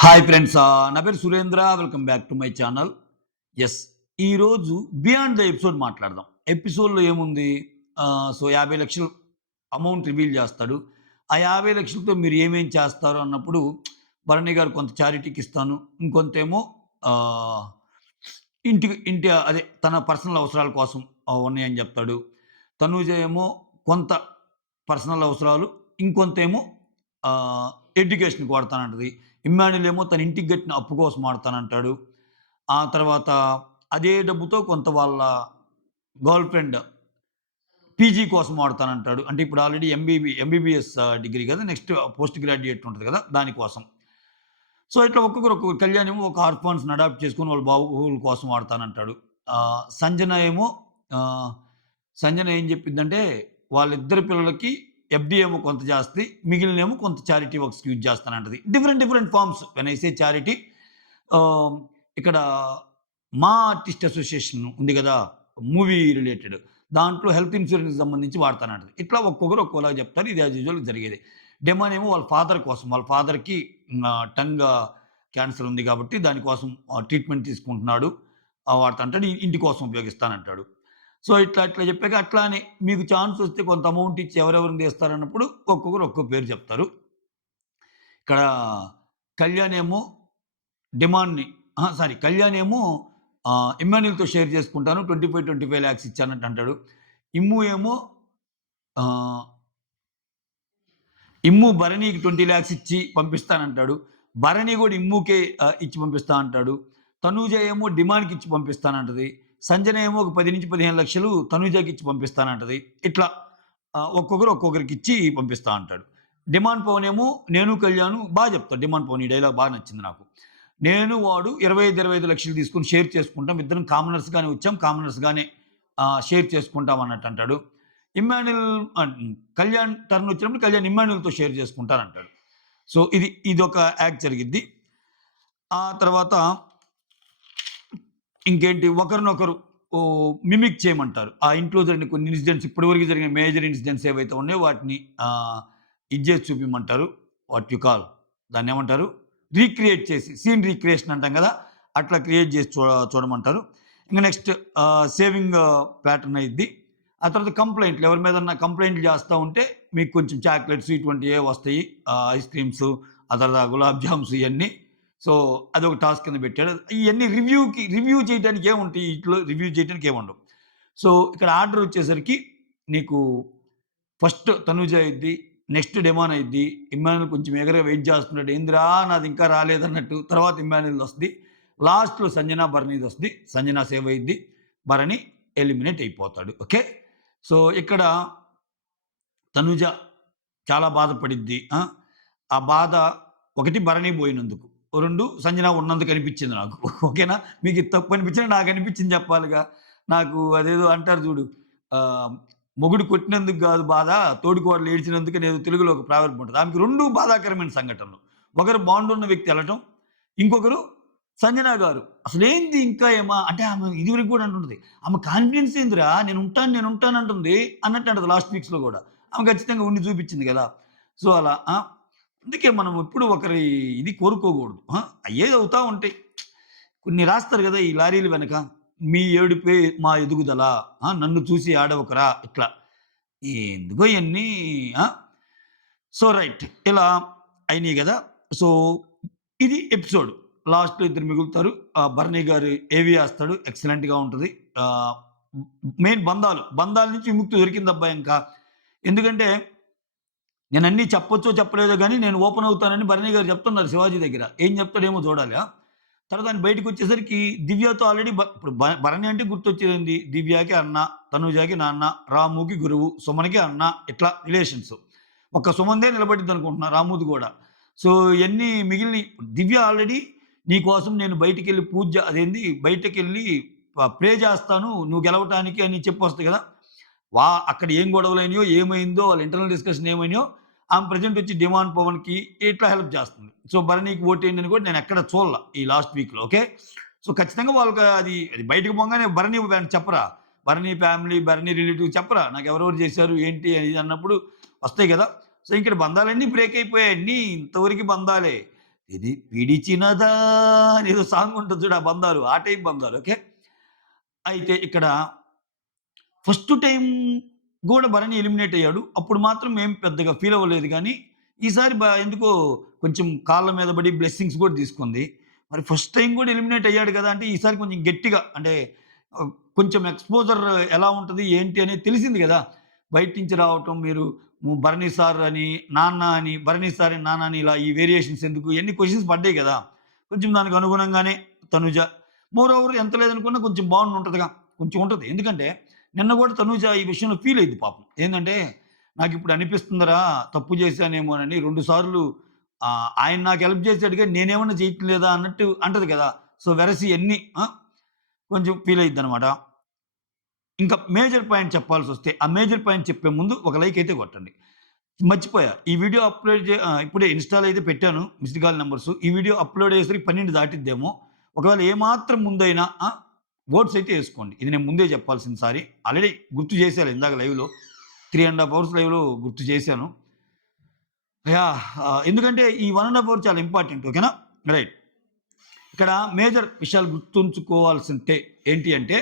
Hi friends, నా పేరు Surendra. Welcome back to my channel. Yes, ఈరోజు బియాండ్ ద ఎపిసోడ్ మాట్లాడదాం. ఎపిసోడ్‌లో ఏముంది? సో 50,00,000 అమౌంట్ రివీల్ చేస్తాడు. ఆ 50,00,000తో మీరు ఏమేం చేస్తారు అన్నప్పుడు భరణి గారు కొంత చారిటీకి ఇస్తాను. ఇంకొంతేమో ఆహ్, ఇంటి అదే తన పర్సనల్ అవసరాల కోసం ఉన్నాయని చెప్తాడు. తనూజ ఏమో కొంత పర్సనల్ అవసరాలు, ఇంకొంతేమో ఆహ్, ఎడ్యుకేషన్‌కి వాడతానంటది. ఇమ్మాన్యుల్ ఏమో తన ఇంటికి కట్టిన అప్పు కోసం వాడతానంటాడు. ఆ తర్వాత అదే డబ్బుతో కొంత వాళ్ళ గర్ల్ ఫ్రెండ్ పీజీ కోసం వాడతానంటాడు. అంటే ఇప్పుడు ఆల్రెడీ ఎంబీబీఎస్ డిగ్రీ కదా! నెక్స్ట్ పోస్ట్ గ్రాడ్యుయేట్ ఉంటది కదా! దానికోసం. సో, ఇట్లా ఒక్కొక్కరు కళ్యాణ్ ఏమో ఒక ఆర్ఫాన్స్‌ని అడాప్ట్ చేసుకొని వాళ్ళ బాగోగుల కోసం వాడతానంటాడు. సంజన ఏమో ఆహ్, సంజన ఏం చెప్పిందంటే వాళ్ళిద్దరి పిల్లలకి ఎఫ్‌డీ ఏమో కొంత చేస్తది. మిగిలినేమో కొంత చారిటీ వర్క్స్‌కి యూజ్ చేస్తానంటది. Different different forms when I say charity. Ah, ఇక్కడ మా ఆర్టిస్ట్ అసోసియేషన్ ఉంది గదా! Movie related. దాంట్లో హెల్త్ ఇన్స్యూరెన్స్‌కి సంబంధించి వాడతానంటది. ఇట్లా ఒక్కొక్కరు ఒక్కోలాగా చెప్తారు. ఇది యాజ్ యూజువల్ జరిగేదే. డెమాన్ ఏమో వాళ్ళ ఫాదర్ కోసం, వాళ్ళ ఫాదర్‌కి టంగ్ క్యాన్సర్ ఉంది కాబట్టి దానికోసం ట్రీట్మెంట్ తీసుకుంటున్నాడు. వాడతంటాడు. ఇంటి కోసం ఉపయోగిస్తానంటాడు. సో, ఇట్లా ఇట్లా చెప్పాక అట్లానే మీకు ఛాన్స్ వస్తే కొంత అమౌంట్ ఇచ్చి ఎవరెవరిని తీస్తారన్నప్పుడు ఒక్కొక్కరు ఒక్కో పేరు చెప్తారు. ఇక్కడ కళ్యాణ్ ఏమో డిమాండ్‌ని కళ్యాణ్ ఏమో ఇమ్మాన్యుల్‌తో షేర్ చేసుకుంటాను. 25 లాక్స్ ఇచ్చానంట అంటాడు. ఇమ్ము ఏమో ఆహ్, ఇమ్ము భరణికి 20 లాక్స్ ఇచ్చి పంపిస్తానంటాడు. భరణి కూడా ఇమ్ముకే ఇచ్చి పంపిస్తా అంటాడు. తనూజ ఏమో డిమాండ్‌కి ఇచ్చి పంపిస్తానంటది. సంజన ఏమో ఒక 10-15 లక్షలు తనూజకి ఇచ్చి పంపిస్తానంటది. ఇట్లా ఒక్కొక్కరు ఒక్కొక్కరికి ఇచ్చి పంపిస్తా అంటాడు. డిమాండ్ పవన్ ఏమో నేను కళ్యాణ్ చెప్తాడు. డిమాండ్ పవన్ ఈ డైలాగ్ నచ్చింది నాకు. నేను వాడు 25 లక్షలు తీసుకొని షేర్ చేసుకుంటాం. ఇద్దరం కామనర్స్‌గానే వచ్చాం. కామనర్స్‌గానే షేర్ చేసుకుంటాం అన్నట్టు అంటాడు. ఇమ్మాన్యుల్ కళ్యాణ్ టర్న్ వచ్చినప్పుడు కళ్యాణ్ ఇమ్మాన్యుల్‌తో షేర్ చేసుకుంటానంటాడు. సో, ఇదొక యాక్ట్ జరిగిద్ది. ఆ తర్వాత ఇంకేంటి ఒకరినొకరు మిమిక్ చేయమంటారు. ఆ ఇంట్లో జరిగిన కొన్ని ఇన్సిడెంట్స్ ఇప్పటివరకు జరిగిన మేజర్ ఇన్సిడెంట్స్ ఏవైతే ఉన్నాయో వాటిని ఇది చేసి చూపియమంటారు. వాట్ యూ కాల్ దాన్నేమంటారు? రీక్రియేట్ చేసి సీన్ రీక్రియేషన్ అంటాం కదా! అట్లా క్రియేట్ చేసి చూడమంటారు. ఇంక నెక్స్ట్ సేవింగ్ ప్యాటర్న్ అయ్యిద్ది. ఆ తర్వాత కంప్లెయింట్లు ఎవరి మీదన్నా కంప్లెయింట్లు చేస్తా ఉంటే మీకు కొంచెం చాక్లెట్స్ ఇటువంటివే వస్తాయి. ఐస్ క్రీమ్స్, ఆ తర్వాత గులాబ్ జామ్స్ ఇయన్నీ. సో, అదొక టాస్క్ కింద పెట్టాడు. ఇయన్నీ రివ్యూ చేయడానికి ఏముంటాయి ఈటిలో రివ్యూ చేయడానికి ఏముండవు. సో, ఇక్కడ ఆర్డర్ వచ్చేసరికి నీకు ఫస్ట్ తనూజ అయిద్ది. నెక్స్ట్ డెమాన్ అయిద్ది. ఇమ్మాన్యుల్ కొంచెం ఎగరగా వెయిట్ చేస్తున్నాడు. ఏందిరా నాది ఇంకా రాలేదన్నట్టు. తర్వాత ఇమ్మాన్యుల్‌దొస్తది. లాస్ట్‌లో సంజన, భరణిదొస్తది. సంజన సేవ్ అయిద్ది. భరణి ఎలిమినేట్ అయిపోతాడు. ఓకే. సో, ఇక్కడ తనుజ చాలా బాధపడిద్ది. ఆ బాధ ఒకటి భరణి పోయినందుకు. 2 సంజన ఉన్నందుకు అనిపించింది నాకు. ఓకేనా? మీకిది తప్పు అనిపించినా నాకనిపించింది చెప్పాలిగా. నాకు అదేదో అంటారు చూడు. ఆహ్, మొగుడు కొట్టినందుకు గాదు బాధ, తోడికోడలు ఏడ్చినందుకని ఏదో తెలుగులో ఒక ప్రావర్బ్ ఉంటది. ఆమెకి 2 బాధాకరమైన సంఘటనలు. ఒకరు బాండ్ ఉన్న వ్యక్తి ఎళ్ళటం, ఇంకొకరు సంజన గారు. అసలేంది ఇంకా అంటే ఆమె ఇదివరకు గూడా అంటుంటది. ఆమె కాన్ఫిడెన్స్ ఏందిరా నేనుంటాను అంటుంది అన్నట్టు అంటది లాస్ట్ వీక్స్‌లో గూడా. ఆమె ఖచ్చితంగా ఉండి చూపించింది గదా! సో, అలా అందుకే మనం ఎప్పుడు ఒకరి ఇది కోరుకోకూడదు. అయ్యేది అవుతా ఉంటాయి. కొన్ని రాస్తారు గదా! ఈ లారీల వెనక. మీ ఏడుపే మా ఎదుగుదల. నన్ను చూసి ఏడవకురా ఇట్లా. ఎందుకో ఇయన్నీ. ఆ! So, right. ఇలా అయినియి గదా! సో, ఇది ఎపిసోడ్. లాస్ట్‌లో ఇద్దరు మిగులుతారు. భరణి గారు ఏవి ఏస్తాడు. ఎక్సలెంట్‌గా ఉంటది. ఆహ్, మెయిన్ బంధాల నుంచి విముక్తి దొరికిందబ్బా ఇంకా. ఎందుకంటే నేనన్నీ చెప్పొచ్చో చెప్పలేదో గానీ నేను ఓపెన్ అవుతానని భరణి గారు చెప్తున్నారు శివాజీ దగ్గర. ఏం చెప్తాడేమో చూడాలి. తర్వాత ఆయన బయటికొచ్చేసరికి దివ్యతో ఆల్రెడీ ఇప్పుడు భరణి అంటే గుర్తొచ్చేదేంది? దివ్యకి అన్న, తనుజకి నాన్న, రాముకి గురువు, సుమన్‌కి అన్న ఇట్లా రిలేషన్స్. ఒక్క సుమన్‌దే నిలబడిద్దనుకుంటున్నా రాముది గూడా. సో, ఇయన్నీ మిగిలినయి దివ్య ఆల్రెడీ నీ కోసం నేను బయటికెళ్ళి అదేంది బయటకెళ్ళి ప్రే చేస్తాను నువ్వు గెలవటానికి అని చెప్పొస్తది గదా! అక్కడ ఏం గొడవలైనయో, ఏమైందో వాళ్ళ ఇంటర్నల్ డిస్కషన్ ఏమైనాయో ఆమె ప్రెజెంట్ వచ్చి డిమాండ్ పవన్‌కి ఇట్లా హెల్ప్ చేస్తుంది. సో, భరణికి ఓటేయండి అని కూడా నేను ఎక్కడ చూడల ఈ లాస్ట్ వీక్‌లో. ఓకే. సో, ఖచ్చితంగా వాళ్ళకి అది బయటకి పోంగానే భరణి చెప్పరా? భరణి ఫ్యామిలీ, భరణి రిలేటివ్ చెప్పరా? నాకెవరెవరు చేశారు, ఏంటి అని అన్నప్పుడు వస్తాయి గదా! సో, ఇక్కడ బంధాలన్నీ బ్రేక్ అయిపోయాయి. ఇంతవరకు బంధాలే. ఇది పిడిచినదా అని ఏదో సాంగ్ ఉంటుంది చూడు. ఆ బంధాలు, ఆ టైప్ బంధాలు. ఓకే. అయితే ఇక్కడ ఫస్ట్ టైమ్ గూడా భరణి ఎలిమినేట్ అయ్యాడు. అప్పుడు మాత్రం ఏం పెద్దగా ఫీల్ అవ్వలేదు గానీ, ఈసారి ఎందుకో కొంచెం కాళ్ళ మీద పడి బ్లెస్సింగ్స్ గూడా తీసుకుంది. మరి ఫస్ట్ టైమ్ గూడా ఎలిమినేట్ అయ్యాడు గదా! అంటే ఈసారి కొంచెం గట్టిగా అంటే కొంచెం ఎక్స్‌పోజర్ ఎలా ఉంటది, ఏంటి అనేది తెలిసింది గదా! బయట నుంచి రావటం మీరు భరణి సార్ అని, నాన్న అని, భరణి సార్ అని, నాన్న అని ఇలా ఈ వేరియేషన్స్ ఎందుకు? ఇయన్నీ క్వెషన్స్ పడ్డాయి గదా! కొంచెం దానికి అనుగుణంగానే తనుజ మోర్ ఓవర్ ఎంత లేదనుకున్నా కొంచెం బావుండుంటదిగా. కొంచెం ఉంటది. ఎందుకంటే నిన్న గూడా తనూజ ఈ విషయంలో ఫీల్ అయింది పాపం. ఏందంటే, నాకిప్పుడు అనిపిస్తుందిరా తప్పు చేశానేమోనని 2 సార్లు ఆయన నాకు హెల్ప్ చేసాడు గాని నేనేమన్నా చేయట్లేదా అన్నట్టు అంటది కదా! సో, వెరసి ఇయన్నీ కొంచెం ఫీల్ అయిద్దనమాట. ఇంకా మేజర్ పాయింట్ చెప్పాల్సొస్తే, ఆ మేజర్ పాయింట్ చెప్పే ముందు ఒక లైక్ అయితే కొట్టండి. మర్చిపోయా. ఈ వీడియో అప్‌లోడ్ ఇప్పుడే ఇన్‌స్టాలో అయితే పెట్టాను మిస్డ్ కాల్ నంబర్స్. ఈ వీడియో అప్‌లోడ్ అయ్యేసరికి 12 దాటిద్దేమో. ఒకవేళ ఏమాత్రం ముందైనా ఓట్స్ అయితే ఏసుకోండి. ఇది నేను ముందే చెప్పాల్సింది సారీ. ఆల్రెడీ గుర్తు చేశాను ఇందాక లైవ్‌లో. 3 ½ అవర్స్ లైవ్‌లో గుర్తు చేశాను. యాహ్! ఎందుకంటే ఈ 1 ½ అవర్ చాలా ఇంపార్టెంట్. ఓకేనా? రైట్. ఇక్కడ మేజర్ విషయాలు గుర్తుంచుకోవాల్సింటే ఏంటి అంటే,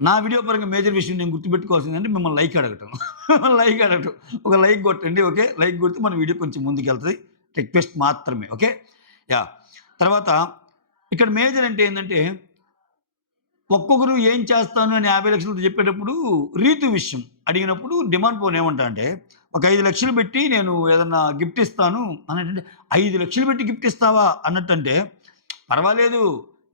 నా వీడియో పరంగా మేజర్ విషయం నేను గుర్తుపెట్టుకోవాల్సిందంటే మిమ్మల్ని లైక్ అడగటం. మిమ్మల్ని లైక్ అడగటం. ఒక లైక్ కొట్టండి. ఓకే. లైక్ కొడితే మన వీడియో కొంచెం ముందుకెళ్తది. రిక్వెస్ట్ మాత్రమే. ఓకే. యాహ్! తర్వాత ఇక్కడ మేజర్ అంటే ఏందంటే ఒక్కొక్కరు ఏం చేస్తాను అని 50,00,000 చెప్పేటప్పుడు రీతు విషయం అడిగినప్పుడు డిమాండ్ పవన్ ఏమంటా అంటే, ఒక 5,00,000 పెట్టి నేను ఏదన్నా గిఫ్ట్ ఇస్తాను అనంటే, 5,00,000 పెట్టి గిఫ్ట్ ఇస్తావా అన్నట్టంటే, పర్వాలేదు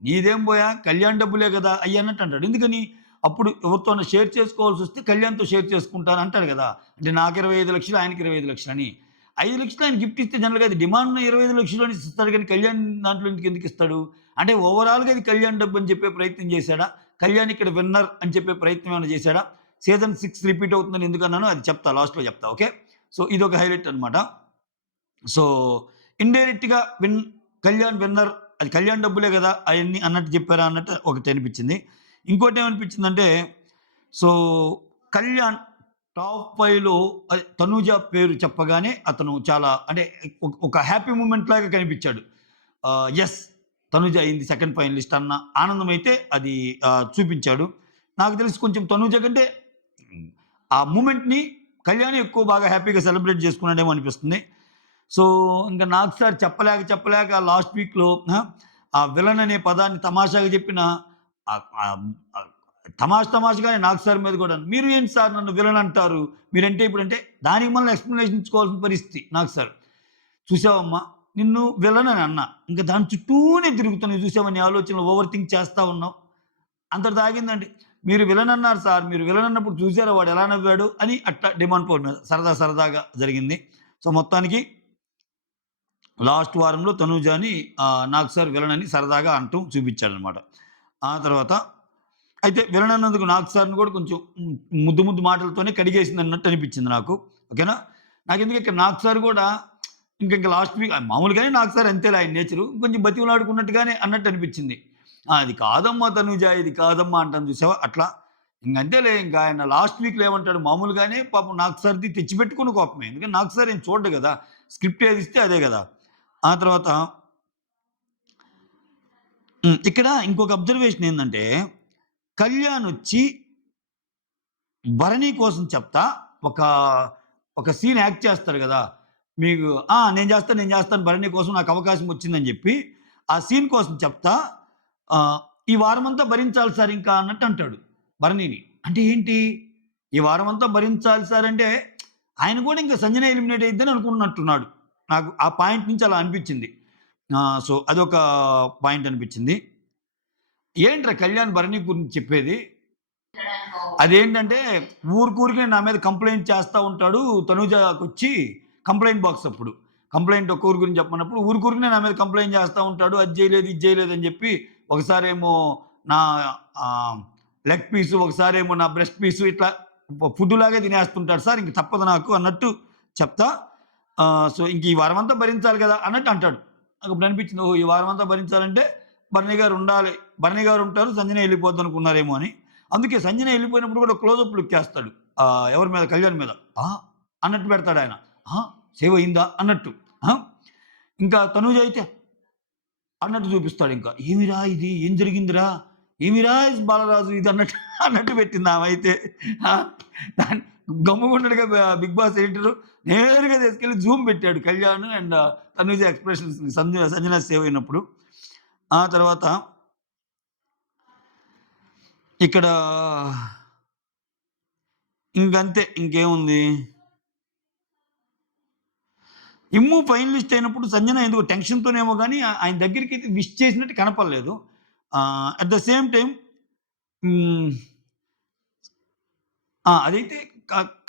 నీదేం పోయా కళ్యాణ్ డబ్బులే కదా! అయ్యి అన్నట్టు అంటాడు. ఎందుకని? అప్పుడు ఎవరితోనా షేర్ చేసుకోవాల్సొస్తే కళ్యాణ్‌తో షేర్ చేసుకుంటాను అంటాడు కదా! అంటే నాకు 25,00,000 ఆయనకి 25,00,000 అని. 5,00,000 ఆయన గిఫ్ట్ ఇస్తే జనరల్‌గా అది డిమాండ్ 25,00,000 అని ఇస్తాడు కానీ కళ్యాణ్ దాంట్లో ఎందుకు ఇస్తాడు? అంటే ఓవరాల్‌గా అది కళ్యాణ్ డబ్బు అని చెప్పే ప్రయత్నం చేశాడా? కళ్యాణ్ ఇక్కడ విన్నర్ అని చెప్పే ప్రయత్నం ఏమైనా చేశాడా? సీజన్ 6 రిపీట్ అవుతుందని ఎందుకన్నానో అది చెప్తా లాస్ట్‌లో చెప్తా. ఓకే. సో, ఇదొక హైలైట్ అన్నమాట. సో, ఇండైరెక్ట్‌గా కళ్యాణ్ విన్నర్ అది కళ్యాణ్ డబ్బులే గదా! అయన్నీ అన్నట్టు చెప్పారా అన్నట్టు ఒకటి అనిపించింది. ఇంకోటేమనిపించిందంటే, సో, కళ్యాణ్ టాప్ 5లో తనూజ పేరు చెప్పగానే అతను చాలా అంటే ఒక హ్యాపీ మూమెంట్ లాగా కనిపించాడు. యెస్! తనూజ అయింది సెకండ్ ఫైనలిస్ట్ అన్న ఆనందమైతే అది చూపించాడు. నాకు తెలిసి కొంచెం తనూజ కంటే ఆ మూమెంట్‌ని కళ్యాణే ఎక్కువ బాగా హ్యాపీగా సెలబ్రేట్ చేసుకున్నాడేమో అనిపిస్తుంది. సో, ఇంక నాకు సార్ చెప్పలేక లాస్ట్ వీక్‌లో ఆ విలన్ అనే పదాన్ని తమాషాగా చెప్పిన ఆహ్, ఆహ్, ఆహ్, తమాషాగానే నాకు సార్ మీద గూడాను. "మీరు ఏంటి సార్ నన్ను విలన్ అంటారు? మీరంటే ఇప్పుడంటే" దానికి మళ్ళీ ఎక్స్‌ప్లనేషన్ ఇచ్చుకోవాల్సిన పరిస్థితి నాకు సార్. "చూసావమ్మా నిన్ను విలన్ అని అన్నా. ఇంక దాని చుట్టూనే తిరుగుతున్నావు చూసావా నీ ఆలోచనలు ఓవర్ థింక్ చేస్తా ఉన్నావు." అంతటితో ఆగిందండి. "మీరు విలన్ అన్నారు సార్. మీరు విలన్ అన్నప్పుడు చూసారా వాడు ఎలా నవ్వాడు" అని అట్లా డిమాండ్ పవర్ మీద సరదాగా జరిగింది. సో, మొత్తానికి లాస్ట్ వారంలో తనూజాని నాకు సార్ విలన్ అని సరదాగా అంటూ చూపించాడనమాట. ఆ తర్వాత అయితే విలన్ అన్నందుకు నాకు సార్‌ని కూడా కొంచెం ముద్దు మాటలతోనే కడిగేసిందన్నట్టు అనిపించింది నాకు. ఓకేనా? నాకెందుకు ఇక్కడ నాకు సార్ కూడా ఇంక లాస్ట్ వీక్ మామూలుగానే నాకు సార్ అంతేలే ఆయన నేచరు. కొంచెం బతిమిలాడుకున్నట్టుగానే అన్నట్టు అనిపించింది. "అది కాదమ్మా తనూజ, ఇది కాదమ్మా" అంటాను చూసావా? అట్లా. ఇంకంతేలే ఇంకా ఆయన లాస్ట్ వీక్‌లో ఏమంటాడు మామూలుగానే పాపం నాకు సార్‌ది తెచ్చిపెట్టుకున్న కోపమే. ఎందుకంటే నాకు సార్ ఏం చూడడు గదా! స్క్రిప్ట్ ఏదిస్తే అదే గదా! ఆ తర్వాత ఇక్కడ ఇంకొక అబ్జర్వేషన్ ఏందంటే, కళ్యాణొచ్చి భరణి కోసం చెప్తా ఒక, ఒక సీన్ యాక్ట్ చేస్తాడు గదా! మీకు నేను జేస్తాను భరణి కోసం నాకు అవకాశం వచ్చిందని జెప్పి, ఆ సీన్ కోసం చెప్తా ఆహ్, ఈ వారమంతా భరించాలి సార్ ఇంకా అన్నట్టు అంటాడు భరణిని. అంటే ఏంటి? ఈ వారమంతా భరించాలి సార్ అంటే, ఆయన గూడా ఇంక సంజన ఎలిమినేట్ అయిద్దని అనుకున్నట్టున్నాడు. నాకు ఆ పాయింట్ నుంచి అలా అనిపిచ్చింది. సో, అదొక పాయింట్ అనిపిచ్చింది. ఏంట్రా కళ్యాణ్ భరణి గురించి చెప్పేది? అదేంటంటే ఊరికే నా మీద కంప్లెయింట్ చేస్తా ఉంటాడు. తనూజకొచ్చి కంప్లెయింట్ బాక్స్ అప్పుడు. కంప్లెయింట్ ఒక ఊరు గురించి చెప్పమన్నప్పుడు ఊరికే నా మీద కంప్లెయింట్ చేస్తా ఉంటాడు. అది చేయలేదు, ఇది చేయలేదు అని చెప్పి ఒకసారేమో నా ఆహ్, లెగ్ పీసు, ఒకసారేమో నా బ్రెస్ట్ పీసు ఇట్లా ఫుడ్డులాగే తినేస్తుంటాడు సార్. ఇంక తప్పదు నాకు అన్నట్టు చెప్తా. సో, ఇంక ఈ వారమంతా భరించాలి కదా! అన్నట్టు అంటాడు. నాకప్పుడు అనిపించింది. ఓహో! ఈ వారమంతా భరించాలంటే భరణి గారు ఉండాలి. భరణి గారు ఉంటారు. సంజన ఎళ్ళిపోద్దనుకున్నారేమో అని. అందుకే సంజన ఎళ్ళిపోయినప్పుడు కూడా క్లోజప్ లుక్ ఏస్తాడు. ఎవరి మీద? కళ్యాణ్ మీద. ఆ! అన్నట్టు పెడతాడాయన. ఆ! సేవ్ అయిందా? అన్నట్టు. ఆ! ఇంకా తనూజ అయితే అన్నట్టు చూపిస్తాడు ఇంకా. "ఏమిరా ఇది? ఏం జరిగిందిరా? ఏమిరా బాలరాజు ఇది" అన్నట్టు అన్నట్టు పెట్టింది ఆమైతే. ఆ! దాన్ని గమ్ముగుండడుగా 'బిగ్ బాస్' ఎడిటరు నేరుగా తీసుకెళ్ళి జూమ్ పెట్టాడు కళ్యాణ్ అండ్ తనూజ ఎక్స్‌ప్రెషన్స్‌ని సంజన సేవ్ అయినప్పుడు. ఆ తర్వాత ఇక్కడ ఇంకంతే ఇంకేముంది. ఇమ్ము ఫైనలిస్ట్ అయినప్పుడు సంజన ఎందుకో టెన్షన్‌తోనేమో గాని ఆయన దగ్గరికైతే విష్ చేసినట్టు కనపడలేదు. అట్ ద సేమ్ టైమ్ హ్మ్. అదైతే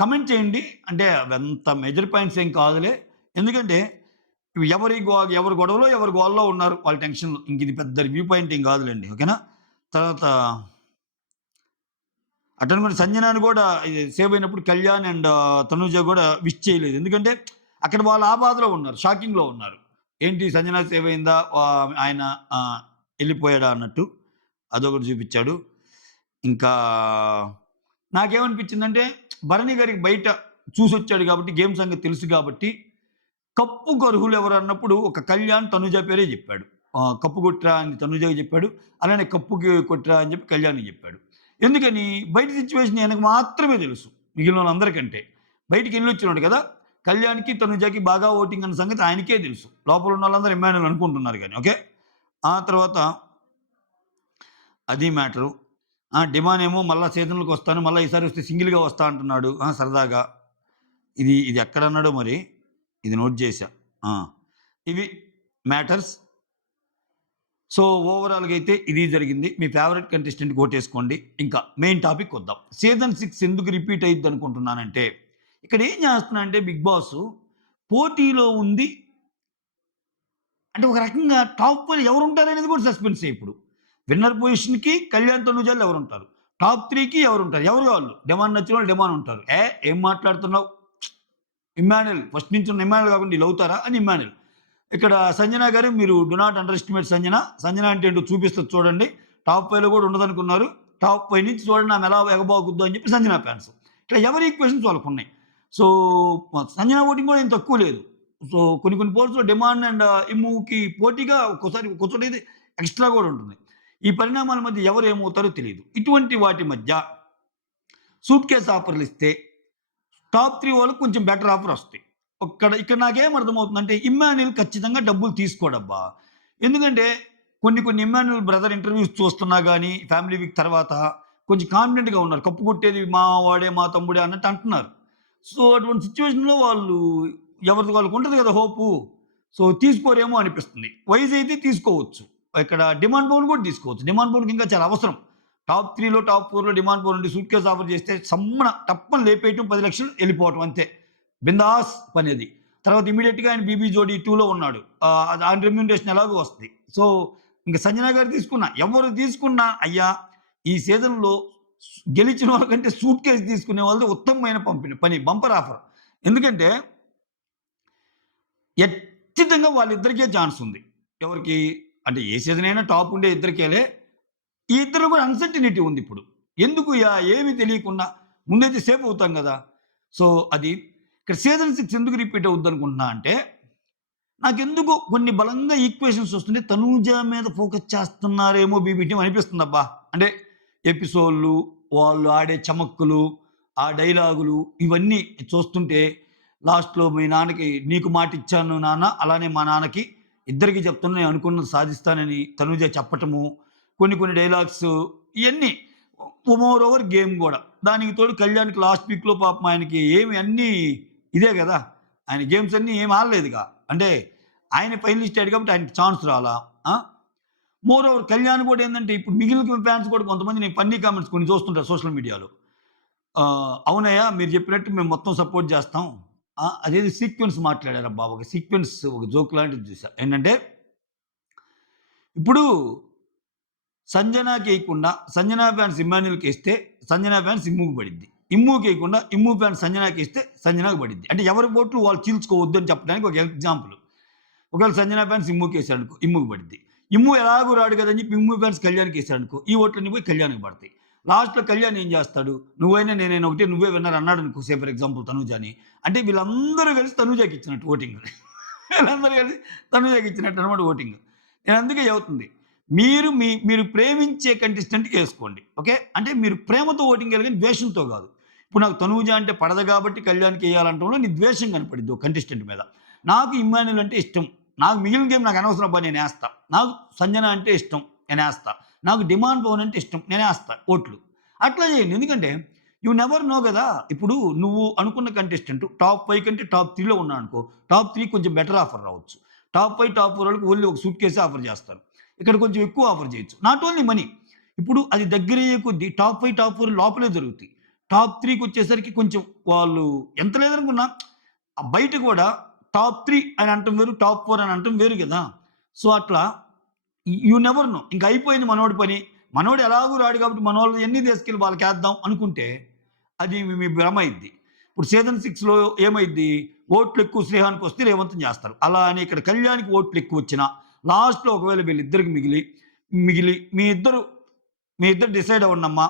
కమెంట్ చేయండి. అంటే అవంత మేజర్ పాయింట్స్ ఏం కాదులే. ఎందుకంటే ఎవరి గొడవలో, ఎవరి గోలలో ఉన్నారు. వాళ్ళ టెన్షన్‌లో. ఇంక ఇది పెద్ద రివ్యూ పాయింట్ ఏం కాదులెండి. ఓకేనా? తర్వాత అటనుకుని సంజనాని గూడా ఇది సేవ్ అయినప్పుడు కళ్యాణ్ అండ్ తనూజ గూడా విష్ చేయలేదు. ఎందుకంటే అక్కడ వాళ్ళు ఆ బాధలో ఉన్నారు. షాకింగ్‌లో ఉన్నారు. ఏంటి సంజన సేవ్ అయిందా? ఆయన ఎళ్ళిపోయాడా అన్నట్టు. అదొకటి చూపిచ్చాడు. ఇంకా నాకేమనిపించిందంటే భరణి గారికి బయట చూసొచ్చాడు కాబట్టి గేమ్ సంగతి తెలుసు కాబట్టి కప్పుకు అర్హులు ఎవరు అన్నప్పుడు ఒక కళ్యాణ్, తనుజ పేరే జెప్పాడు. కప్పు కొట్టిరా అని తనుజకి జెప్పాడు. అలానే కప్పుకి కొట్టిరా అని జెప్పి కళ్యాణ్‌కి జెప్పాడు. ఎందుకని బయట సిట్యుయేషన్ ఈయనకు మాత్రమే తెలుసు. మిగిలినోళ్ళందరికంటే. బయటికెళ్ళొచ్చినోడు కదా! కళ్యాణ్‌కి, తనుజకి బాగా ఓటింగ్ అన్న సంగతి ఆయనకే తెలుసు. లోపల ఉన్నోళ్ళందరూ ఇమ్మాన్యుల్ అనుకుంటున్నారు గాని. ఓకే. ఆ తర్వాత అది మ్యాటరు. డిమాన్ ఏమో మళ్ళా సీజన్‌లకొస్తాను. మళ్ళా ఈసారి వస్తే సింగిల్‌గా వస్తా అంటున్నాడు. సరదాగా. ఇది ఎక్కడన్నాడో మరి. ఇది నోట్ చేశా. ఆ! ఇవి మ్యాటర్స్. సో, ఓవరాల్‌గా అయితే ఇది జరిగింది. మీ ఫేవరెట్ కంటెస్టెంట్‌కి ఓటేసుకోండి. ఇంకా మెయిన్ టాపిక్ వద్దాం. సీజన్ 6 ఎందుకు రిపీట్ అయిద్దనుకుంటున్నానంటే, ఇక్కడ ఏం చేస్తున్నాడంటే 'బిగ్ బాస్' పోటీలో ఉంది. అంటే ఒక రకంగా టాప్ 4 ఎవరుంటారనేది కూడా సస్పెన్సే ఇప్పుడు. విన్నర్ పొజిషన్‌కి కళ్యాణ్, తనుజాలు ఎవరుంటారు? టాప్ 3కి ఎవరుంటారు? ఎవరు వాళ్ళు? డిమాండ్ నచ్చినోళ్ళు డిమాండ్ ఉంటారు. ఏం మాట్లాడుతున్నావు? ఇమ్మాన్యుల్ ఫస్ట్ నుంచి ఉన్న ఇమ్మాన్యుల్ కాకుండా వీళ్ళు అవుతారా? అని ఇమ్మాన్యుల్. ఇక్కడ సంజన గారు మీరు do not under estimate Sanjana. Sanjana అంటే ఏంటో చూపిస్తది చూడండి. టాప్ 5లో కూడా ఉండదనుకున్నారు. టాప్ 5 నుంచి చూడండి ఆమె ఎలా ఎగబాకుద్దో అని చెప్పి సంజన ఫ్యాన్స్. ఇట్లా ఎవరి ఈక్వేషన్స్ వాళ్ళకున్నాయి. సో, సంజన ఓటింగ్ కూడా ఏం తక్కువ లేదు. సో, కొన్ని పోల్స్‌లో డిమాండ్ అండ్ ఇమ్ముకి పోటీగా ఒక్కోచోటైతే ఎక్స్‌ట్రా కూడా ఉంటుంది. ఈ పరిణామాల మధ్య ఎవరు ఏమవుతారో తెలీదు. ఇటువంటి వాటి మధ్య సూట్‌కేస్ ఆఫర్‌లు ఇస్తే టాప్ 3 వాళ్ళకి కొంచెం బెటర్ ఆఫర్ వస్తాయి. ఇక్కడ నాకేం అర్థమవుతుందంటే ఇమ్మాన్యుల్ ఖచ్చితంగా డబ్బులు తీసుకోడబ్బా! ఎందుకంటే కొన్ని ఇమ్మాన్యుల్ బ్రదర్ ఇంటర్వ్యూస్ చూస్తున్నా గాని ఫ్యామిలీ వీక్ తర్వాత కొంచెం కాన్ఫిడెంట్‌గా ఉన్నారు. కప్పు కొట్టేది మా వాడే, మా తమ్ముడే అన్నట్టు అంటున్నారు. సో, అటువంటి సిట్యుయేషన్‌లో వాళ్ళు ఎవరిది వాళ్ళకి ఉంటది కదా హోపు. సో, తీసుకోరేమో అనిపిస్తుంది. వైజ్ అయితే తీసుకోవచ్చు. ఇక్కడ డిమాండ్ పవన్ కూడా తీసుకోవచ్చు. డిమాండ్ పవన్‌కి ఇంకా చాలా అవసరం. టాప్ 3లో, టాప్ 4లో డిమాండ్ పవన్ ఉండి సూట్‌కేస్ ఆఫర్ చేస్తే సమ్మన టప్పని లేపేయటం 10,00,000 ఎళ్ళిపోవటం అంతే. బిందాస్ పనది. తర్వాత ఇమ్మీడియేట్‌గా ఆయన 'బీబీ జోడీ 2లో ఉన్నాడు. దాని రెమ్యూనరేషన్ ఎలాగో వస్తది. సో, ఇంక సంజన గారు తీసుకున్నా, ఎవరు తీసుకున్నా అయ్యా ఈ సీజన్‌లో గెలిచిన వాళ్ళకంటే సూట్‌కేస్ తీసుకునే వాళ్ళది ఉత్తమమైన పని బంపర్ ఆఫర్. ఎందుకంటే ఖచ్చితంగా వాళ్ళిద్దరికే ఛాన్స్ ఉంది. ఎవరికి? అంటే ఏ సీజన్ అయినా టాప్ ఉండే ఇద్దరికేలే. ఈ ఇద్దరిలో కూడా అన్‌సర్టినిటీ ఉందిప్పుడు. ఎందుకు ఏమి తెలియకుండా ముందైతే సేఫ్ అవుతాం గదా! సో, అది ఇక్కడ సీజన్ 6 ఎందుకు రిపీట్ అవుద్దనుకుంటున్నా అంటే, నాకెందుకో కొన్ని బలంగా ఈక్వేషన్స్ వస్తున్నాయి. తనూజ మీద ఫోకస్ చేస్తున్నారేమో బీబీ టీమ్ అనిపిస్తుందబ్బా! అంటే ఎపిసోడ్‌లు, వాళ్ళు ఆడే చమక్కులు, ఆ డైలాగులు ఇవన్నీ చూస్తుంటే లాస్ట్‌లో మీ నాన్నకి నీకు మాటిచ్చాను నాన్న, అలానే మా నాన్నకి ఇద్దరికీ చెప్తున్నా నేను అనుకున్నది సాధిస్తానని తనూజ చెప్పటము, కొన్ని డైలాగ్స్ ఇయన్నీ మోర్ ఓవర్ గేమ్ గూడా. దానికి తోడు కళ్యాణ్‌కి లాస్ట్ వీక్‌లో పాపం ఆయనకి ఏమి అన్నీ ఇదే గదా! ఆయన గేమ్స్ అన్నీ ఏమి ఆడలేదుగా. అంటే ఆయన ఫైనలిస్ట్ అయ్యాడు కాబట్టి ఆయనకి ఛాన్స్ రాలా. ఆ! మోర్ ఓవర్ కళ్యాణ్ గూడా ఏందంటే ఇప్పుడు మిగిలిన ఫ్యాన్స్ కూడా కొంతమంది నేను ఫన్నీ కామెంట్స్ కొన్ని చూస్తుంటా సోషల్ మీడియాలో. అవునయ్య మీరు చెప్పినట్టు మేము మొత్తం సపోర్ట్ జేస్తాం. అదేదో సీక్వెన్స్ మాట్లాడారబ్బా! ఒక సీక్వెన్స్ ఒక జోక్ లాంటిది చూసా. ఏంటంటే ఇప్పుడు సంజనాకేయకుండా సంజన ఫ్యాన్స్ ఇమ్మాన్యుల్‌కేస్తే సంజన ఫ్యాన్స్ ఇమ్ముకి పడిద్ది. ఇమ్ముకేయకుండా ఇమ్ము ఫ్యాన్స్ సంజనాకేస్తే సంజనాకి పడిద్ది. అంటే ఎవరి ఓట్లు వాళ్ళు చీల్చుకోవద్దు అని చెప్పడానికి ఒక ఎగ్జాంపుల్. ఒకవేళ సంజన ఫ్యాన్స్ ఇమ్ముకేసాడనుకో ఇమ్ముకి పడిద్ది. ఇమ్ము ఎలాగో రాడు కదని చెప్పి ఇమ్ము ఫ్యాన్స్ కళ్యాణ్‌కేసాడనుకో ఈ ఓట్లన్నీ పోయి కళ్యాణ్‌కి పడతాయి. లాస్ట్‌లో కళ్యాణ్ ఏం చేస్తాడు? నువ్వైనా నేనైనా ఒకటే నువ్వే విన్నర్ అన్నాడనుకో సే ఫర్ ఎగ్జాంపుల్ తనూజని. అంటే వీళ్ళందరూ కలిసి తనూజకి ఇచ్చినట్టు ఓటింగ్. వీళ్ళందరూ కలిసి తనుజకి ఇచ్చినట్టు అనమాట ఓటింగ్. నేను అందుకే చెబుతుంది. మీరు ప్రేమించే కంటెస్టెంట్‌కి ఏసుకోండి. ఓకే. అంటే మీరు ప్రేమతో ఓటింగ్ ఎయాలి గాని ద్వేషంతో గాదు. ఇప్పుడు నాకు తనూజ అంటే పడదు కాబట్టి కళ్యాణ్‌కి ఎయాలంటంలో నీ ద్వేషం కనపడిద్ది ఒక కంటెస్టెంట్ మీద. నాకు ఇమ్మాన్యుల్ అంటే ఇష్టం. నాకు మిగిలిన గేమ్ నాకు అనవసరం అబ్బా! నేనేస్తా. నాకు సంజన అంటే ఇష్టం. నేనేస్తా. నాకు డిమాండ్ పవన్ అంటే ఇష్టం. నేనేస్తా ఓట్లు. అట్లా చేయండి. ఎందుకంటే యూ నెవర్ నో గదా! ఇప్పుడు నువ్వు అనుకున్న కంటెస్టెంట్ టాప్ 5 కంటే టాప్ 3లో ఉన్నాడనుకో. టాప్ 3 కొంచెం బెటర్ ఆఫర్ రావచ్చు. టాప్ 5, టాప్ 4 వాళ్ళకి ఓన్లీ ఒక సూట్ కేసే ఆఫర్ చేస్తారు. ఇక్కడ కొంచెం ఎక్కువ ఆఫర్ చేయొచ్చు. Not only money. ఇప్పుడు అది దగ్గరయ్యే కొద్దీ టాప్ 5, టాప్ 4 లోపలే జరుగుతాయి. టాప్ 3కి వచ్చేసరికి కొంచెం వాళ్ళు ఎంత లేదనుకున్నా బయట కూడా టాప్ 3 అని అంటం వేరు. టాప్ 4 అని అంటం వేరు గదా! సో, అట్లా యూ నెవర్ నో. ఇంక అయిపోయింది మనోడి పని. మనోడు ఎలాగూ రాడు కాబట్టి మనోళ్ళయన్నీ తీసుకెళ్ళి వాళ్ళకేద్దాం అనుకుంటే అది మీ భ్రమ అయిద్ది. ఇప్పుడు సీజన్ 6లో ఏమైద్ది? ఓట్లు ఎక్కువ శ్రీహాన్‌కొస్తే రేవంత్‌ని చేస్తారు. అలా అని ఇక్కడ కళ్యాణ్‌కి ఓట్లు ఎక్కువొచ్చినా లాస్ట్‌లో ఒకవేళ వీళ్ళిద్దరికి మిగిలి మీ ఇద్దరు డిసైడ్ అవ్వండమ్మా.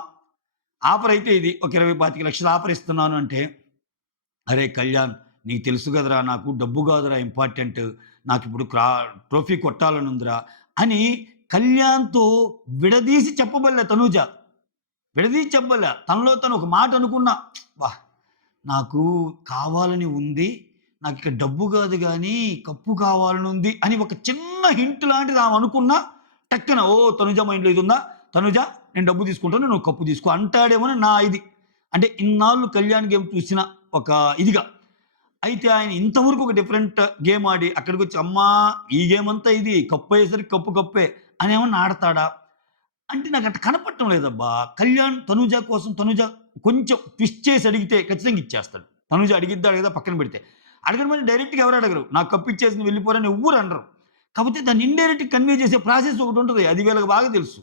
ఆఫర్ అయితే ఇది ఒక 20, 25 లక్షలు ఆఫర్ ఇస్తున్నాను అంటే, అరే కళ్యాణ్! నీకు తెలుసు గదరా! నాకు డబ్బు గాదురా ఇంపార్టెంట్. నాకిప్పుడు ట్రోఫీ కొట్టాలనుందిరా అని కళ్యాణ్‌తో విడదీసి చెప్పబల్లే తనూజ. విడదీసి చెప్పబల్లే. తనలో తను ఒక మాట అనుకున్నా. అబ్బా! నాకు కావాలని ఉంది. నాకిక్కడ డబ్బు గాదు గానీ, కప్పు కావాలని ఉంది అని ఒక చిన్న హింట్ లాంటిది ఆమె అనుకున్నా, టక్కన ఓహ్! తనుజ మైండ్‌లో ఇదుందా? తనుజ నేను డబ్బు తీసుకుంటాను. నువ్వు కప్పు తీసుకో అంటాడేమోని నా ఇది. అంటే ఇన్నాళ్ళు కళ్యాణ్ గేమ్ చూసిన ఒక ఇదిగా. అయితే ఆయన ఇంతవరకు ఒక డిఫరెంట్ గేమ్ ఆడి అక్కడికొచ్చి అమ్మా! ఈ గేమ్ అంతా ఇది. కప్పయ్యేసరికి కప్పు కప్పే అని ఏమన్నా ఆడతాడా? అంటే నాకట్ట కనపడటం లేదబ్బా! కళ్యాణ్ తనూజ కోసం తనూజ కొంచెం ట్విస్ట్ చేసి అడిగితే ఖచ్చితంగా ఇచ్చేస్తాడు. తనూజ అడిగిద్దా అడగదా పక్కన పెడితే. అడగను మరి డైరెక్ట్‌గా ఎవరు అడగరు. నాకు కప్ ఇచ్చేసి నువ్వు వెళ్ళిపోరని ఎవ్వరు అనరు. కాపోతే దాన్ని ఇండైరెక్ట్‌గా కన్వే చేసే ప్రాసెస్ ఒకటుంటది. అది వీళ్ళకి బాగా తెలుసు.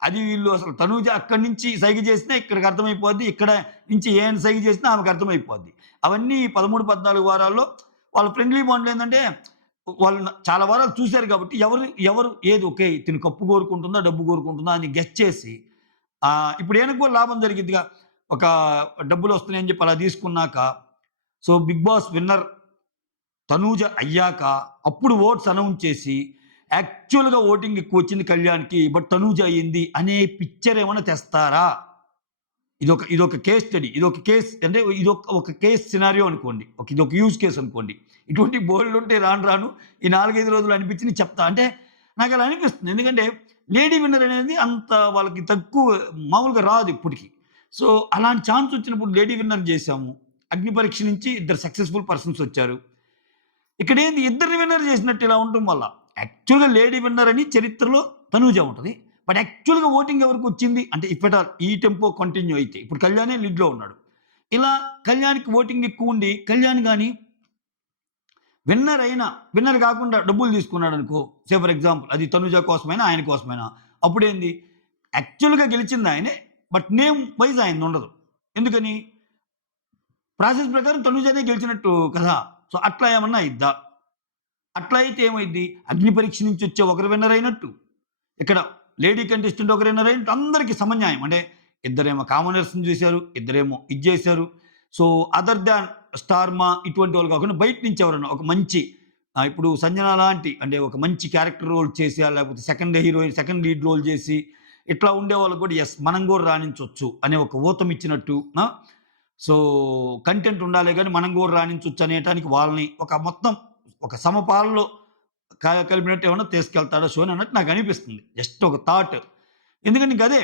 అది వీళ్ళు అసలు తనూజ అక్కడి నుంచి సైగ చేసినా ఇక్కడికి అర్థమైపోద్ది. ఇక్కడ నుంచి ఏ అని సైగ చేసినా ఆమెకు అర్థమైపోద్ది. అవన్నీ 13, 14 వారాల్లో వాళ్ళ ఫ్రెండ్లీ బాండ్‌లో ఏందంటే వాళ్ళు చాలా వారాలు చూసారు కాబట్టి ఎవరు ఏది ఓకే. తిను కప్పు కోరుకుంటుందా? డబ్బు కోరుకుంటుందా? అని గెస్ చేసి ఇప్పుడు ఈయనకు కూడా లాభం జరిగిద్దిగా. ఒక డబ్బులొస్తున్నాయని చెప్పి అలా తీసుకున్నాక so, 'Bigg Boss' winner Tanuja అయ్యాక అప్పుడు ఓట్స్ అనౌన్స్ చేసి యాక్చువల్‌గా ఓటింగ్ ఎక్కువొచ్చింది కళ్యాణ్‌కి. బట్ తనూజ అయింది అనే పిక్చర్ ఏమన్నా తెస్తారా? ఇదొక కేస్ స్టడీ. ఇదొక కేస్ అంటే ఇదొక కేస్ సినారియో అనుకోండి. ఇదొక యూజ్ కేస్ అనుకోండి. ఇటువంటి బోలెడుంటాయి రాను రాను ఈ 4, 5 రోజులు అనిపించినయి చెప్తా. అంటే నాకలా అనిపిస్తుంది. ఎందుకంటే లేడీ విన్నర్ అనేది అంత వాళ్ళకి తక్కువ మామూలుగా రాదు ఇప్పటికి. సో, అలాంటి ఛాన్స్ వచ్చినప్పుడు లేడీ విన్నర్ చేశాము. అగ్ని పరీక్ష నుంచి ఇద్దరు సక్సెస్‌ఫుల్ పర్సన్స్ వచ్చారు. ఇక్కడేంది ఇద్దరిని విన్నర్ చేసినట్టు ఇలా ఉండటం వల్ల. యాక్చువల్‌గా లేడీ విన్నర్ అని చరిత్రలో తనూజ ఉంటది. బట్ యాక్చువల్‌గా ఓటింగ్ ఎవరికొచ్చింది అంటే ఇఫ్ ఎట్ ఆల్ ఈ టెంపో కంటిన్యూ అయితే. ఇప్పుడు కళ్యాణే లీడ్‌లో ఉన్నాడు. ఇలా కళ్యాణ్‌కి ఓటింగ్ ఎక్కువుండి కళ్యాణ్ గాని విన్నర్ కాకుండా డబ్బులు తీసుకున్నాడనుకో. సే ఫర్ ఎగ్జాంపుల్ అది తనుజ కోసమైనా, ఆయన కోసమైనా. అప్పుడేంది యాక్చువల్‌గా గెలిచింది ఆయనే. బట్ నేమ్ వైస్ ఆయనదుండదు. ఎందుకని? ప్రాసెస్ ప్రకారం తనుజనే గెలిచినట్టు కదా! సో, అట్లా ఏమన్నా అయిద్దా? అట్లా అయితే ఏమైద్ది? అగ్ని పరీక్ష నుంచి వచ్చే ఒకరు విన్నర్ అయినట్టు. ఇక్కడ లేడీ కంటెస్టెంట్ ఒకరు విన్నర్ అయినట్టు అందరికి సమన్యాయం. అంటే ఇద్దరేమో కామనర్స్‌ని చూసారు. ఇద్దరేమో ఇది చేశారు. సో, అదర్ దాన్ స్టార్మా ఇటువంటి వాళ్ళు కాకుండా బయట నుంచి ఎవరైనా ఒక మంచి ఇప్పుడు సంజన లాంటి అంటే ఒక మంచి క్యారెక్టర్ రోల్ చేసి లేకపోతే second heroine, second lead role చేసి ఇట్లా ఉండేవాళ్ళకి కూడా యెస్ మనం కూడా రాణించొచ్చు అనే ఒక ఊతం ఇచ్చినట్టు సో, కంటెంట్ ఉండాలే గాని మనం కూడా రాణించొచ్చు అనేటానికి వాళ్ళని మొత్తం ఒక సమపాలలో కలిపినట్టు ఏమన్నా తీసుకెళ్తాడా షోని అన్నట్టు నాకనిపిస్తుంది. జస్ట్ ఒక థాట్. ఎందుకంటే ఇంకదే.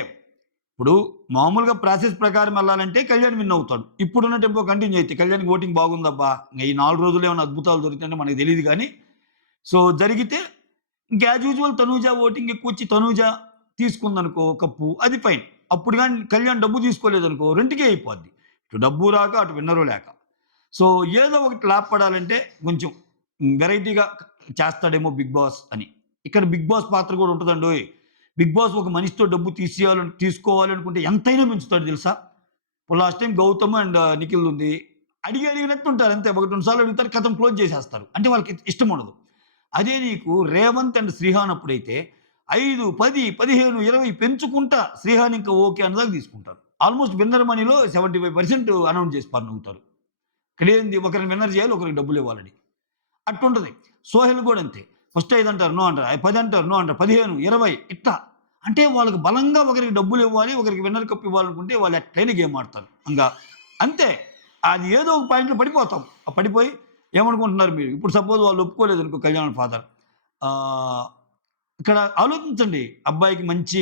ఇప్పుడు మామూలుగా ప్రాసెస్ ప్రకారం ఎళ్ళాలంటే కళ్యాణ్ విన్ అవుతాడు. ఇప్పుడున్న టెంపో కంటిన్యూ అయితే కళ్యాణ్‌కి ఓటింగ్ బాగుందబ్బా! ఇంగ ఈ 4 రోజుల్లో ఏమైనా అద్భుతాలు దొరుకుతాయంటే మనకు తెలీదు గానీ, సో, జరిగితే ఇంక యాజ్ యూజువల్ తనూజ ఓటింగ్ ఎక్కువొచ్చి తనూజ తీసుకుందనుకో కప్పు అది ఫైన్. అప్పుడు గాని కళ్యాణ్ డబ్బు తీసుకోలేదనుకో రెంట్‌కే అయిపోద్ది. ఇటు డబ్బు రాక, అటు విన్నరు లేక. సో, ఏదో ఒకటి లాభపడాలంటే కొంచెం వెరైటీగా చేస్తాడేమో 'బిగ్ బాస్' అని. ఇక్కడ 'బిగ్ బాస్' పాత్ర కూడా ఉంటదండోయ్! 'బిగ్ బాస్' ఒక మనిషితో డబ్బు తీసుకోవాలనుకుంటే ఎంతైనా పెంచుతాడు తెలుసా? ఇప్పుడు లాస్ట్ టైమ్ 'గౌతమ్' అండ్ నిఖిల్‌దుంది. అడిగినట్టు ఉంటారు అంతే. 1, 2 సార్లు అడుగుతారు. ఖతం క్లోజ్ చేసేస్తారు. అంటే వాళ్ళకి ఇష్టం ఉండదు. అదే నీకు 'రేవంత్' అండ్ 'శ్రీహాన్' అప్పుడైతే 5, 10, 15, 20 పెంచుకుంటా 'శ్రీహాన్' ఇంకా ఓకే అన్నదాకా తీసుకుంటారు. ఆల్‌మోస్ట్ విన్నర్ మనీలో 75% అనౌన్స్ చేసి పర్నవుతారు. ఇక్కడేంది ఒకరిని విన్నర్ చేయాలి, ఒకరికి డబ్బులివ్వాలని. అట్టుంటది. సోహెల్ కూడా అంతే. ఫస్ట్ 5 అంటారు, నో అంటారు. 10 అంటారు, నో అంటారు. 15, 20 ఇట్లా. అంటే వాళ్ళకి బలంగా ఒకరికి డబ్బులివ్వాలి, ఒకరికి విన్నర్ కప్ ఇవ్వాలనుకుంటే వాళ్ళు ఎట్లైనా గేమ్ ఆడతారు. అంతే. అది ఏదో ఒక పాయింట్‌లో పడిపోతాం. పడిపోయి ఏమనుకుంటున్నారు మీరు? ఇప్పుడు సపోజ్ వాళ్ళు ఒప్పుకోలేదనుకో కళ్యాణ్ ఫాదర్. ఆహ్, ఇక్కడ ఆలోచించండి. అబ్బాయికి మంచి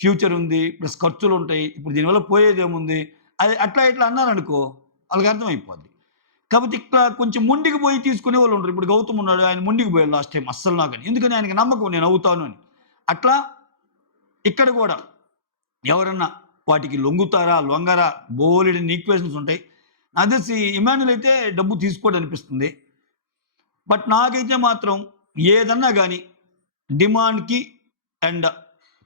ఫ్యూచర్ ఉంది. ప్లస్ ఖర్చులుంటాయి. ఇప్పుడు దీనివల్ల పోయేదేముంది? అది అట్లా ఇట్లా అన్నారనుకో ఆళ్ళకి అర్థమైపోద్ది. కాబట్టి ఇట్లా కొంచెం మొండికి పోయి తీసుకునేవాళ్ళు ఉంటారు. ఇప్పుడు గౌతమ్ ఉన్నాడు. ఆయన మొండికి పోయాడు లాస్ట్ టైమ్ అస్సలు నాకని. ఎందుకని ఆయనకి నమ్మకం నేను అవుతాను అని. అట్లా ఇక్కడ గూడా ఎవరన్నా వాటికి లొంగుతారా? లొంగరా? బోలెడన్ని ఈక్వేషన్స్ ఉంటాయి. నాకు తెలిసి ఇమాన్యుల్ అయితే డబ్బు తీసుకోడనిపిస్తుంది. బట్ నాకైతే మాత్రం ఏదన్నా గాని డిమాండ్‌కి అండ్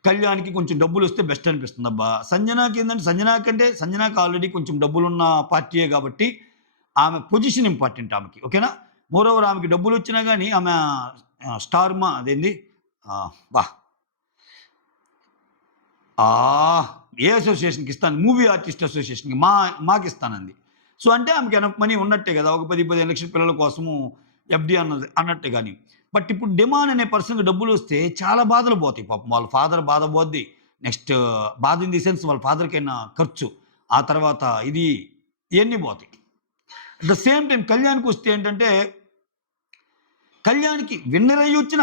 కళ్యాణ్‌కి కొంచెం డబ్బులొస్తే బెస్ట్ అనిపిస్తుందబ్బా! సంజనాకేందంటే సంజన కంటే సంజనాకి ఆల్రెడీ కొంచెం డబ్బులున్న పార్టీయే కాబట్టి ఆమె పొజిషన్ ఇంపార్టెంట్ ఆమెకి. ఓకేనా? మోరోవర్ ఆమెకి డబ్బులొచ్చినా గాని ఆమె అదేంది అబ్బా! ఏ అసోసియేషన్‌కి ఇస్తాను? మూవీ ఆర్టిస్ట్ అసోసియేషన్‌కి మాకిస్తానంది. సో, అంటే ఆమెకి ఎనఫ్ మనీ ఉన్నట్టే గదా! ఒక 10, 15 లక్షల పిల్లల కోసము ఎఫ్‌డి అన్నట్టే గాని. బట్ ఇప్పుడు డిమాండ్ అనే పర్సన్‌కి డబ్బులొస్తే చాలా బాధలు పోతాయి పాపం. వాళ్ళ ఫాదర్ బాధ పోద్ది. నెక్స్ట్ బాధ ఇన్ ది సెన్స్ వాళ్ళ ఫాదర్‌కైన ఖర్చు. ఆ తర్వాత ఇయన్నీ పోతాయి. అట్ ద సేమ్ టైమ్ కళ్యాణ్‌కొస్తే ఏంటంటే, కళ్యాణ్‌కి విన్నర్ అయ్యొస్తే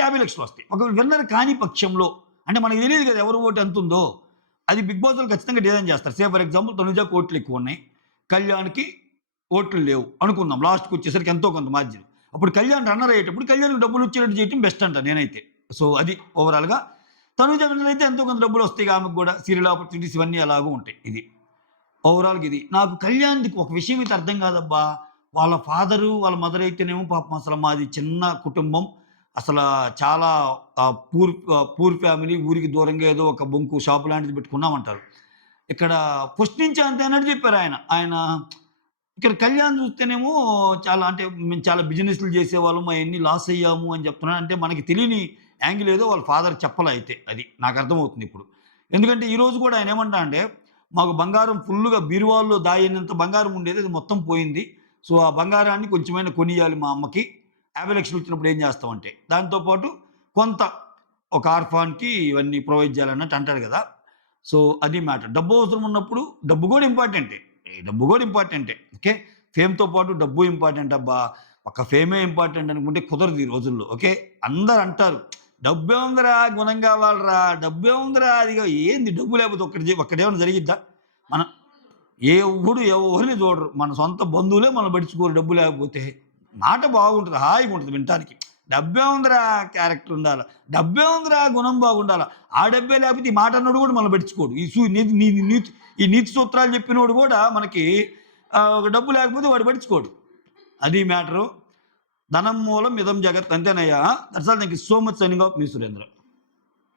50,00,000 వస్తాయి. ఒకవేళ విన్నర్ కాని పక్షంలో అంటే మనకు తెలీదు కదా! ఎవరి ఓటు ఎంతుందో. అది బిగ్ బాస్‌లో ఖచ్చితంగా డిజైన్ చేస్తారు. ఫర్ ఎగ్జాంపుల్ తనుజకి ఓట్లు ఎక్కువున్నాయి. కళ్యాణ్‌కి ఓట్లు లేవు అనుకుందాం. లాస్ట్‌కొచ్చేసరికి ఎంతో కొంత మార్జిన్. అప్పుడు కళ్యాణ్ రన్నర్ అయ్యేటప్పుడు కళ్యాణ్‌కి డబ్బులొచ్చేటట్టు చేయటం బెస్ట్ అంట నేనైతే. సో, అది ఓవరాల్‌గా. తనుజ విన్నర్ అయితే ఎంతో కొంత డబ్బులొస్తాయి ఆమెకు గూడా. సీరియల్ ఆపర్చునిటీస్ ఇవన్నీ ఎలాగో ఉంటాయి. ఓవరాల్‌గా నాకు కళ్యాణ్‌ది ఒక విషయం అయితే అర్థం కాదబ్బా! వాళ్ళ ఫాదరు, వాళ్ళ మదర్ అయితేనేమో పాపం అసలు మాది చిన్న కుటుంబం. అసలా చాలా పూర్ ఫ్యామిలీ. ఊరికి దూరంగా ఏదో ఒక బొంకు షాప్ లాంటిది పెట్టుకున్నామంటారు. ఇక్కడ ఫస్ట్ నుంచి అంతేనని చెప్పారాయన. ఇక్కడ కళ్యాణ్ చూస్తేనేమో చాలా అంటే మేము చాలా బిజినెస్‌లు చేసేవాళ్ళం. అయన్నీ లాస్ అయ్యాము అని చెప్తున్నాడు. అంటే మనకి తెలియని యాంగిల్ ఏదో వాళ్ళ ఫాదర్ చెప్పలే అయితే. అది నాకర్థమవుతుంది ఇప్పుడు. ఎందుకంటే ఈరోజు కూడా ఆయన ఏమంటాడంటే, మాకు బంగారం ఫుల్లుగా బీరువాల్లో దాయనంత బంగారం ఉండేది. అది మొత్తం పోయింది. సో, ఆ బంగారాన్ని కొంచెమైనా కొనియాలి మా అమ్మకి. 50,00,000 వచ్చినప్పుడు ఏం చేస్తామంటే, దాంతో పాటు కొంత ఒక ఆర్ఫాన్‌కి ఇవన్నీ ప్రొవైడ్ చేయాలన్నట్టు అంటాడు కదా! సో, అది మ్యాటర్. డబ్బు అవసరం ఉన్నప్పుడు డబ్బు కూడా ఇంపార్టెంటే. డబ్బు కూడా ఇంపార్టెంటే. ఓకే. ఫేమ్‌తో పాటు డబ్బు ఇంపార్టెంట్ అబ్బా! ఒక్క ఫేమే ఇంపార్టెంట్ అనుకుంటే కుదరదు ఈ రోజుల్లో. ఓకే. అందరూ అంటారు. డబ్బేముందిరా గుణం కావాలిరా, డబ్బేముందిరా అదిగో ఏంది డబ్బు లేకపోతే ఒక్కటేమన్నా జరిగిద్దా? మన ఎవరిని చూడరు. మన సొంత బంధువులే మనల్ని పట్టించుకోరు డబ్బు లేకపోతే. మాట బాగుంటది. హాయిగా ఉంటది వినటానికి. డబ్బేముందిరా క్యారెక్టర్ ఉండాల. డబ్బేముందిరా గుణం బాగుండాల. ఆ డబ్బే లేకపోతే ఈ మాట అన్నోడు కూడా మనల్ని పట్టించుకోడు. ఈ సు నీతి నీ నీతి ఈ నీతి సూత్రాలు చెప్పినోడు కూడా మనకి ఒక డబ్బు లేకపోతే వాడు పట్టించుకోడు. అది మ్యాటరు. ధనం మూలం ఇదం జగత్ అంతేనయ్యా. That's all. Thank you so much signing off మీ సురేంద్ర.